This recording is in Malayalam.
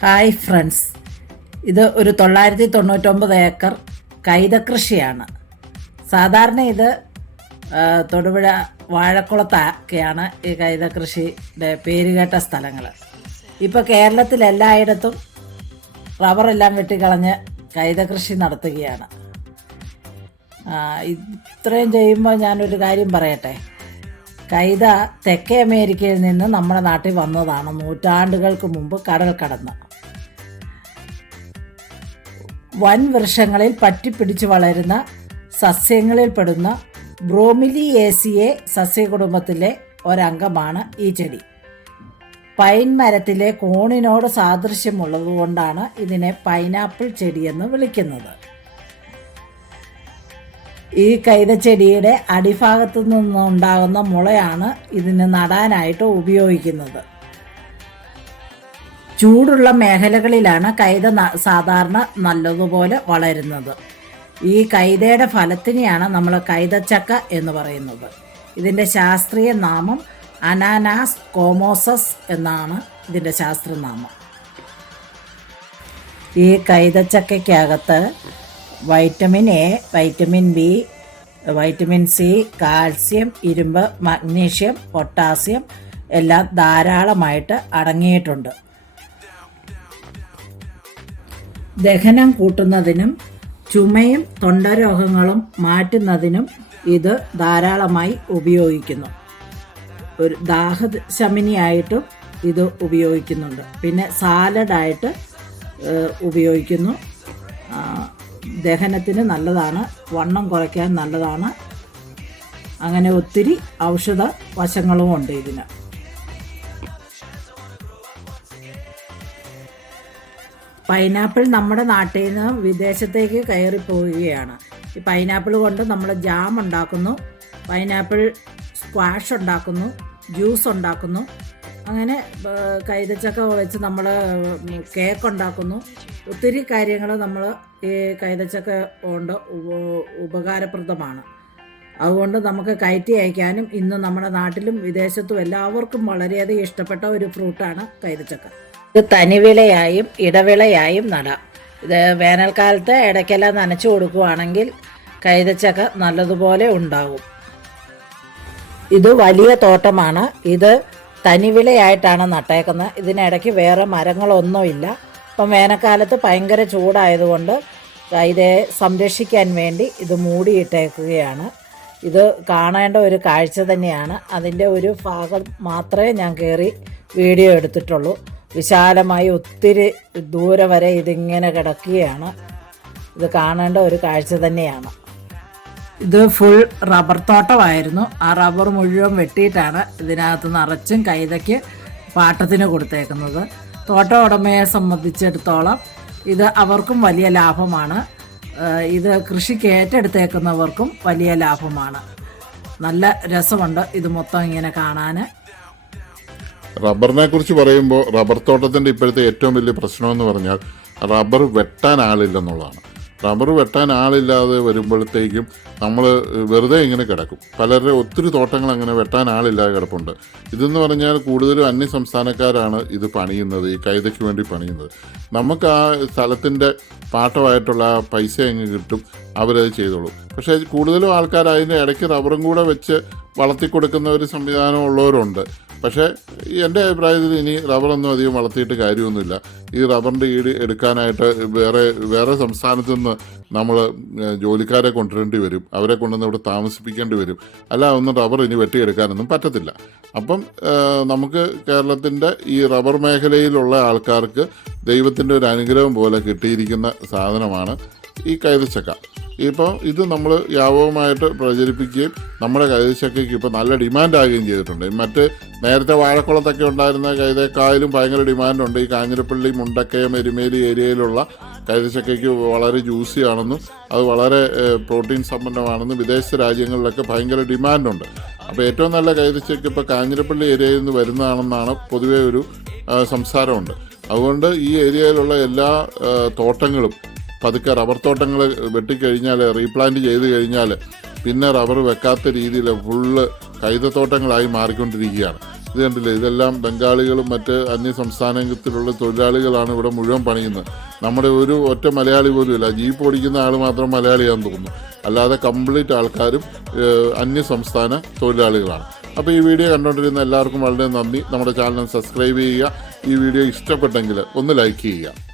ഹായ് ഫ്രണ്ട്സ്, ഇത് ഒരു 999 ഏക്കർ കൈതകൃഷിയാണ്. സാധാരണ ഇത് തൊടുപുഴ വാഴക്കുളത്തൊക്കെയാണ് ഈ കൈതകൃഷിയുടെ പേരുകേട്ട സ്ഥലങ്ങൾ. ഇപ്പോൾ കേരളത്തിൽ എല്ലായിടത്തും റബ്ബറെല്ലാം വെട്ടിക്കളഞ്ഞ് കൈതകൃഷി നടത്തുകയാണ്. ഇത്രയും ചെയ്യുമ്പോൾ ഞാനൊരു കാര്യം പറയട്ടെ. കൈത തെക്കേ അമേരിക്കയിൽ നിന്ന് നമ്മുടെ നാട്ടിൽ വന്നതാണ് നൂറ്റാണ്ടുകൾക്ക് മുമ്പ് കടൽ കടന്ന്. വൻ വൃക്ഷങ്ങളിൽ പറ്റിപ്പിടിച്ച് വളരുന്ന സസ്യങ്ങളിൽ പെടുന്ന ബ്രോമിലിയേസിയെ സസ്യകുടുംബത്തിലെ ഒരംഗമാണ് ഈ ചെടി. പൈൻ മരത്തിലെ കോണിനോട് സാദൃശ്യമുള്ളതുകൊണ്ടാണ് ഇതിനെ പൈനാപ്പിൾ ചെടിയെന്ന് വിളിക്കുന്നത്. ഈ കൈതച്ചെടിയുടെ അടിഭാഗത്തു നിന്നുണ്ടാകുന്ന മുളയാണ് ഇതിന് നടാനായിട്ട് ഉപയോഗിക്കുന്നത്. ചൂടുള്ള മേഖലകളിലാണ് കൈത സാധാരണ നല്ലതുപോലെ വളരുന്നത്. ഈ കൈതയുടെ ഫലത്തിനെയാണ് നമ്മൾ കൈതച്ചക്ക എന്ന് പറയുന്നത്. ഇതിൻ്റെ ശാസ്ത്രീയ നാമം അനാനാസ് കോമോസസ് എന്നാണ് ഇതിൻ്റെ ശാസ്ത്രനാമം. ഈ കൈതച്ചക്കയ്ക്കകത്ത് vitamin A, vitamin B, vitamin C, calcium, ഇരുമ്പ്, മഗ്നീഷ്യം, പൊട്ടാസ്യം എല്ലാം ധാരാളമായിട്ട് അടങ്ങിയിട്ടുണ്ട്. ദഹനം കൂട്ടുന്നതിനും ചുമയും തൊണ്ടരോഗങ്ങളും മാറ്റുന്നതിനും ഇത് ധാരാളമായി ഉപയോഗിക്കുന്നു. ഒരു ദാഹശമനിയായിട്ടും ഇത് ഉപയോഗിക്കുന്നുണ്ട്. പിന്നെ സാലഡായിട്ട് ഉപയോഗിക്കുന്നു. ദഹനത്തിന് നല്ലതാണ്, വണ്ണം കുറയ്ക്കാൻ നല്ലതാണ്. അങ്ങനെ ഒത്തിരി ഔഷധ വശങ്ങളും ഉണ്ട് ഇതിന്. പൈനാപ്പിൾ നമ്മുടെ നാട്ടിൽ നിന്ന് വിദേശത്തേക്ക് കയറിപ്പോവുകയാണ്. ഈ പൈനാപ്പിൾ കൊണ്ട് നമ്മൾ ജാം ഉണ്ടാക്കുന്നു, പൈനാപ്പിൾ സ്ക്വാഷ് ഉണ്ടാക്കുന്നു, ജ്യൂസ് ഉണ്ടാക്കുന്നു. അങ്ങനെ കൈതച്ചക്ക വെച്ച് നമ്മൾ കേക്ക് ഉണ്ടാക്കുന്നു. ഒത്തിരി കാര്യങ്ങൾ നമ്മൾ ഈ കൈതച്ചക്ക കൊണ്ട് ഉപകാരപ്രദമാണ്. അതുകൊണ്ട് നമുക്ക് കയറ്റി അയക്കാനും ഇന്ന് നമ്മുടെ നാട്ടിലും വിദേശത്തും എല്ലാവർക്കും വളരെയധികം ഇഷ്ടപ്പെട്ട ഒരു ഫ്രൂട്ടാണ് കൈതച്ചക്ക. ഇത് തനിവിളയായും ഇടവിളയായും നടാം. ഇത് വേനൽക്കാലത്ത് ഇടയ്ക്കെല്ലാം നനച്ചു കൊടുക്കുകയാണെങ്കിൽ കൈതച്ചക്ക നല്ലതുപോലെ ഉണ്ടാകും. ഇത് വലിയ തോട്ടമാണ്. ഇത് തനിവിളയായിട്ടാണ് നട്ടേക്കുന്നത്. ഇതിനിടയ്ക്ക് വേറെ മരങ്ങളൊന്നുമില്ല. ഇപ്പം വേനൽക്കാലത്ത് ഭയങ്കര ചൂടായതുകൊണ്ട് കൈതയെ സംരക്ഷിക്കാൻ വേണ്ടി ഇത് മൂടിയിട്ടേക്കുകയാണ്. ഇത് കാണേണ്ട ഒരു കാഴ്ച തന്നെയാണ്. അതിൻ്റെ ഒരു ഭാഗം മാത്രമേ ഞാൻ കയറി വീഡിയോ എടുത്തിട്ടുള്ളൂ. വിശാലമായി ഒത്തിരി ദൂരെ വരെ ഇതിങ്ങനെ കിടക്കുകയാണ്. ഇത് കാണേണ്ട ഒരു കാഴ്ച തന്നെയാണ്. ഇത് ഫുൾ റബ്ബർ തോട്ടമായിരുന്നു. ആ റബ്ബർ മുഴുവൻ വെട്ടിയിട്ടാണ് ഇതിനകത്ത് നിറച്ചും കൈതയ്ക്ക് പാട്ടത്തിന് കൊടുത്തേക്കുന്നത്. തോട്ട ഉടമയെ സംബന്ധിച്ചിടത്തോളം ഇത് അവർക്കും വലിയ ലാഭമാണ്. ഇത് കൃഷിക്ക് ഏറ്റെടുത്തേക്കുന്നവർക്കും വലിയ ലാഭമാണ്. നല്ല രസമുണ്ട് ഇത് മൊത്തം ഇങ്ങനെ കാണാൻ. റബ്ബറിനെ കുറിച്ച് പറയുമ്പോൾ റബ്ബർ തോട്ടത്തിൻ്റെ ഇപ്പോഴത്തെ ഏറ്റവും വലിയ പ്രശ്നമെന്ന് പറഞ്ഞാൽ റബ്ബർ വെട്ടാൻ ആളില്ലെന്നുള്ളതാണ്. റബ്ബർ വെട്ടാൻ ആളില്ലാതെ വരുമ്പോഴത്തേക്കും നമ്മൾ വെറുതെ ഇങ്ങനെ കിടക്കും. പലരുടെ ഒത്തിരി തോട്ടങ്ങൾ അങ്ങനെ വെട്ടാൻ ആളില്ലാതെ കിടപ്പുണ്ട്. ഇതെന്ന് പറഞ്ഞാൽ കൂടുതലും അന്യ സംസ്ഥാനക്കാരാണ് ഇത് പണിയുന്നത്, ഈ കൈതയ്ക്ക് വേണ്ടി പണിയുന്നത്. നമുക്ക് ആ സ്ഥലത്തിൻ്റെ പാട്ടമായിട്ടുള്ള ആ പൈസ അങ്ങ് കിട്ടും, അവരത് ചെയ്തോളൂ. പക്ഷേ കൂടുതലും ആൾക്കാർ അതിൻ്റെ ഇടയ്ക്ക് റബ്ബറും കൂടെ വെച്ച് വളർത്തിക്കൊടുക്കുന്ന ഒരു സംവിധാനം ഉള്ളവരുണ്ട്. പക്ഷേ എൻ്റെ അഭിപ്രായത്തിൽ ഇനി റബ്ബറൊന്നും അധികം വളർത്തിയിട്ട് കാര്യമൊന്നുമില്ല. ഈ റബ്ബറിൻ്റെ ഈട് എടുക്കാനായിട്ട് വേറെ സംസ്ഥാനത്തു നിന്ന് നമ്മൾ ജോലിക്കാരെ കൊണ്ടുവരേണ്ടി വരും. അവരെ കൊണ്ടുവന്ന് ഇവിടെ താമസിപ്പിക്കേണ്ടി വരും. അല്ല ഒന്നും റബ്ബർ ഇനി വെട്ടിയെടുക്കാനൊന്നും പറ്റത്തില്ല. അപ്പം നമുക്ക് കേരളത്തിൻ്റെ ഈ റബ്ബർ മേഖലയിലുള്ള ആൾക്കാർക്ക് ദൈവത്തിൻ്റെ ഒരു അനുഗ്രഹം പോലെ കിട്ടിയിരിക്കുന്ന സാധനമാണ് ഈ കൈതച്ചക്ക. ഇപ്പോൾ ഇത് നമ്മൾ വ്യാപകമായിട്ട് പ്രചരിപ്പിക്കുകയും നമ്മുടെ കൈതച്ചക്കയ്ക്ക് ഇപ്പോൾ നല്ല ഡിമാൻഡാകുകയും ചെയ്തിട്ടുണ്ട്. മറ്റ് നേരത്തെ വാഴക്കുളത്തൊക്കെ ഉണ്ടായിരുന്ന കൈതക്കായാലും ഭയങ്കര ഡിമാൻഡുണ്ട്. ഈ കാഞ്ഞിരപ്പള്ളി, മുണ്ടക്കയം, എരുമേലി ഏരിയയിലുള്ള കൈതച്ചക്കയ്ക്ക് വളരെ ജ്യൂസിയാണെന്നും അത് വളരെ പ്രോട്ടീൻ സമ്പന്നമാണെന്നും വിദേശ രാജ്യങ്ങളിലൊക്കെ ഭയങ്കര ഡിമാൻഡുണ്ട്. അപ്പോൾ ഏറ്റവും നല്ല കൈതച്ചക്ക ഇപ്പോൾ കാഞ്ഞിരപ്പള്ളി ഏരിയയിൽ നിന്ന് വരുന്നതാണെന്നാണ് പൊതുവേ ഒരു സംസാരമുണ്ട്. അതുകൊണ്ട് ഈ ഏരിയയിലുള്ള എല്ലാ തോട്ടങ്ങളും പതുക്കെ റബ്ബർ തോട്ടങ്ങൾ വെട്ടിക്കഴിഞ്ഞാൽ, റീപ്ലാന്റ് ചെയ്ത് കഴിഞ്ഞാൽ പിന്നെ റബ്ബർ വെക്കാത്ത രീതിയിൽ ഫുള്ള് കൈതത്തോട്ടങ്ങളായി മാറിക്കൊണ്ടിരിക്കുകയാണ്. ഇത് കണ്ടില്ലേ, ഇതെല്ലാം ബംഗാളികളും മറ്റ് അന്യ സംസ്ഥാനത്തിലുള്ള തൊഴിലാളികളാണ് ഇവിടെ മുഴുവൻ പണിയുന്നത്. നമ്മുടെ ഒരു ഒറ്റ മലയാളി പോലും ഇല്ല. ജീപ്പ് ഓടിക്കുന്ന ആൾ മാത്രം മലയാളിയാണെന്ന് തോന്നുന്നു. അല്ലാതെ കംപ്ലീറ്റ് ആൾക്കാരും അന്യ സംസ്ഥാന തൊഴിലാളികളാണ്. അപ്പോൾ ഈ വീഡിയോ കണ്ടുകൊണ്ടിരുന്ന എല്ലാവർക്കും വളരെ നന്ദി. നമ്മുടെ ചാനൽ സബ്സ്ക്രൈബ് ചെയ്യുക. ഈ വീഡിയോ ഇഷ്ടപ്പെട്ടെങ്കിൽ ഒന്ന് ലൈക്ക് ചെയ്യുക.